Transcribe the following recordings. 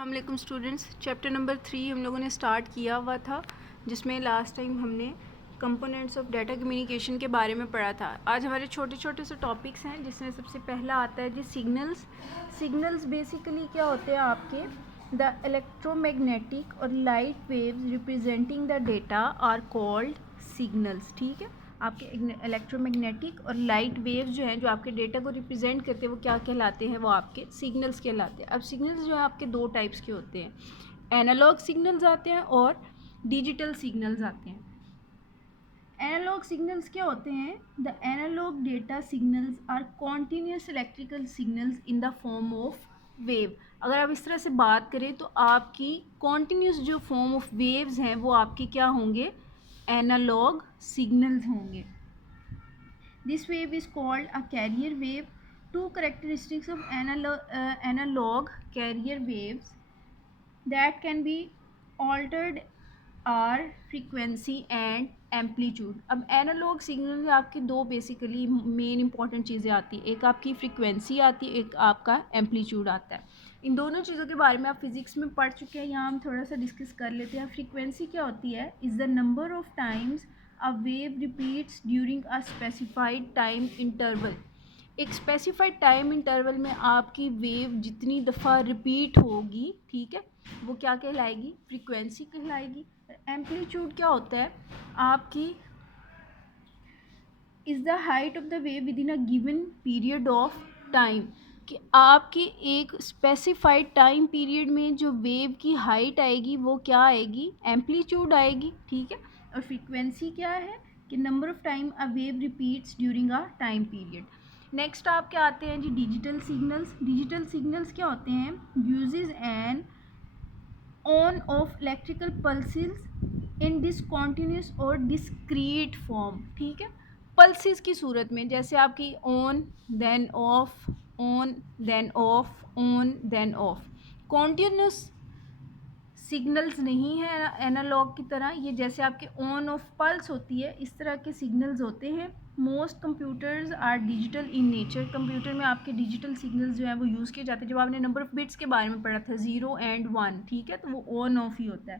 अस्सलाम students, chapter number 3 हम लोगों ने स्टार्ट किया हुआ था, जिसमें लास्ट टाइम हमने कंपोनेंट्स ऑफ डाटा कम्युनिकेशन के बारे में पढ़ा था। आज हमारे छोटे छोटे से टॉपिक्स हैं, जिसमें सबसे पहला आता है जी सिग्नल्स। सिग्नल्स बेसिकली क्या होते हैं आपके, द इलेक्ट्रोमैग्नेटिक और light waves representing the data are called signals. ठीक है, आपके इलेक्ट्रोमैग्नेटिक और लाइट वेव्स जो हैं, जो आपके डेटा को रिप्रेजेंट करते हैं, वो क्या कहलाते हैं, वो आपके सिग्नल्स कहलाते हैं। अब सिग्नल्स जो है आपके दो टाइप्स के होते हैं, एनालॉग सिग्नल्स आते हैं और डिजिटल सिग्नल्स आते हैं। एनालॉग सिग्नल्स क्या होते हैं, the analog data signals are continuous electrical signals in the form of wave. अगर आप इस तरह से बात करें तो आपकी कॉन्टीन्यूस जो फॉर्म ऑफ वेव्स हैं वो आपकी क्या होंगे, एनालॉग सिग्नल्स होंगे। This wave is called a carrier wave. Two characteristics of analog carrier waves that can be altered are frequency and amplitude. अब एनालॉग सिग्नल में आपकी दो बेसिकली मेन इंपॉर्टेंट चीज़ें आती हैं, एक आपकी फ्रीक्वेंसी आती है, एक आपका एम्पलीट्यूड आता है। इन दोनों चीज़ों के बारे में आप फिज़िक्स में पढ़ चुके हैं, यहाँ हम थोड़ा सा डिस्कस कर लेते हैं। फ्रीक्वेंसी क्या होती है, is the number of times a wave repeats during a specified time interval. एक स्पेसिफाइड टाइम इंटरवल में आपकी वेव जितनी दफ़ा रिपीट होगी, ठीक है, वो क्या कहलाएगी, फ्रीक्वेंसी कहलाएगी। एम्पलीट्यूड क्या होता है आपकी, is the height of the wave with in a given period of time, कि आपकी एक स्पेसिफाइड टाइम पीरियड में जो वेव की हाइट आएगी वो क्या आएगी, एम्पलीट्यूड आएगी। ठीक है, और फ्रीक्वेंसी क्या है कि number of time a wave repeats during a time period. Next आपके आते हैं जी डिजिटल सिग्नल्स। डिजिटल सिग्नल्स क्या होते हैं, uses an on off electrical pulses in discontinuous और डिस्क्रीट फॉर्म। ठीक है, पल्सेस की सूरत में, जैसे आपकी on then off, on then off, on then off. Continuous signals नहीं है एनालॉग की तरह, ये जैसे आपके ऑन ऑफ पल्स होती है, इस तरह के सिग्नल्स होते हैं। Most computers are digital in nature. Computer में आपके डिजिटल सिग्नल्स जो है वो यूज़ किए जाते हैं। जब आपने नंबर ऑफ बिट्स के बारे में पढ़ा था, 0 एंड 1, ठीक है, तो वो ऑन ऑफ ही होता है।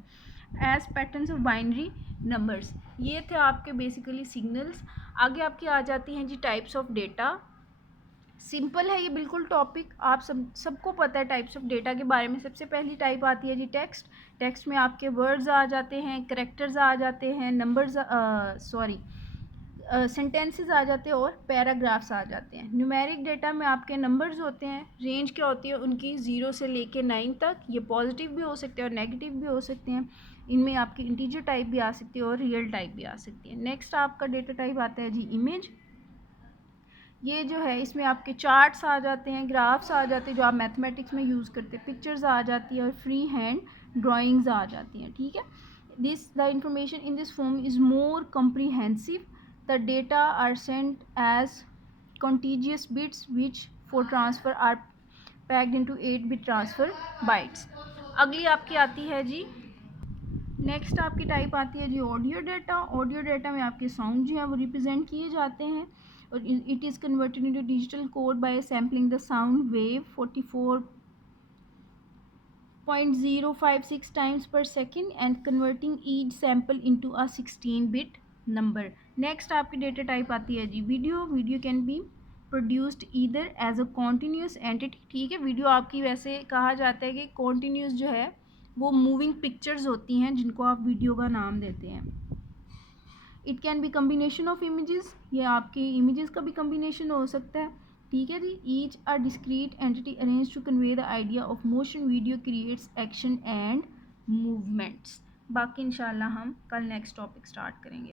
As patterns of binary numbers, ये थे आपके बेसिकली सिग्नल्स। आगे आपकी आ जाती हैं जी टाइप्स ऑफ डेटा। सिंपल है ये बिल्कुल टॉपिक, आप सबको पता है टाइप्स ऑफ डेटा के बारे में। सबसे पहली टाइप आती है जी टेक्स्ट। टेक्स्ट में आपके वर्ड्स आ जाते हैं, कैरेक्टर्स आ जाते हैं, नंबर्स सेंटेंसेस आ जाते हैं और पैराग्राफ्स आ जाते हैं। न्यूमेरिक डेटा में आपके नंबर्स होते हैं, रेंज क्या होती है उनकी 0 से लेके 9 तक। ये पॉजिटिव भी हो सकते हैं और नेगेटिव भी हो सकते हैं। इनमें आपकी इंटीजर टाइप भी आ सकती है और रियल टाइप भी आ सकती है। नेक्स्ट आपका डेटा टाइप आता है जी इमेज। ये जो है इसमें आपके चार्ट्स आ जाते हैं, ग्राफ्स आ जाते हैं जो आप मैथमेटिक्स में यूज़ करते हैं, पिक्चर्स आ जाती है और फ्री हैंड ड्राइंग्स आ जाती हैं। ठीक है, the information in this form is more comprehensive. The data are sent as contiguous bits which for transfer are packed into 8-bit transfer bytes. अगली आपकी आती है जी, नेक्स्ट आपकी टाइप आती है जी ऑडियो डेटा। ऑडियो डेटा में आपके साउंड जो है वो रिप्रेजेंट किए जाते हैं और it is converted into digital code by sampling the sound wave 44.056 times per second and converting each sample into a 16-bit number. Next आपकी डेटा टाइप आती है जी video. Video can be produced either as a continuous entity. ठीक है, video आपकी वैसे कहा जाता है कि कॉन्टीन्यूस जो है वो मूविंग पिक्चर्स होती हैं जिनको आप वीडियो का नाम देते हैं। It can be combination of images, ये आपकी इमेजेस का भी कम्बिनेशन हो सकता है। ठीक है जी, each a discrete entity arrange to convey the idea of motion. Video creates action and movements. बाकी इंशाल्लाह हम कल नेक्स्ट टॉपिक स्टार्ट करेंगे।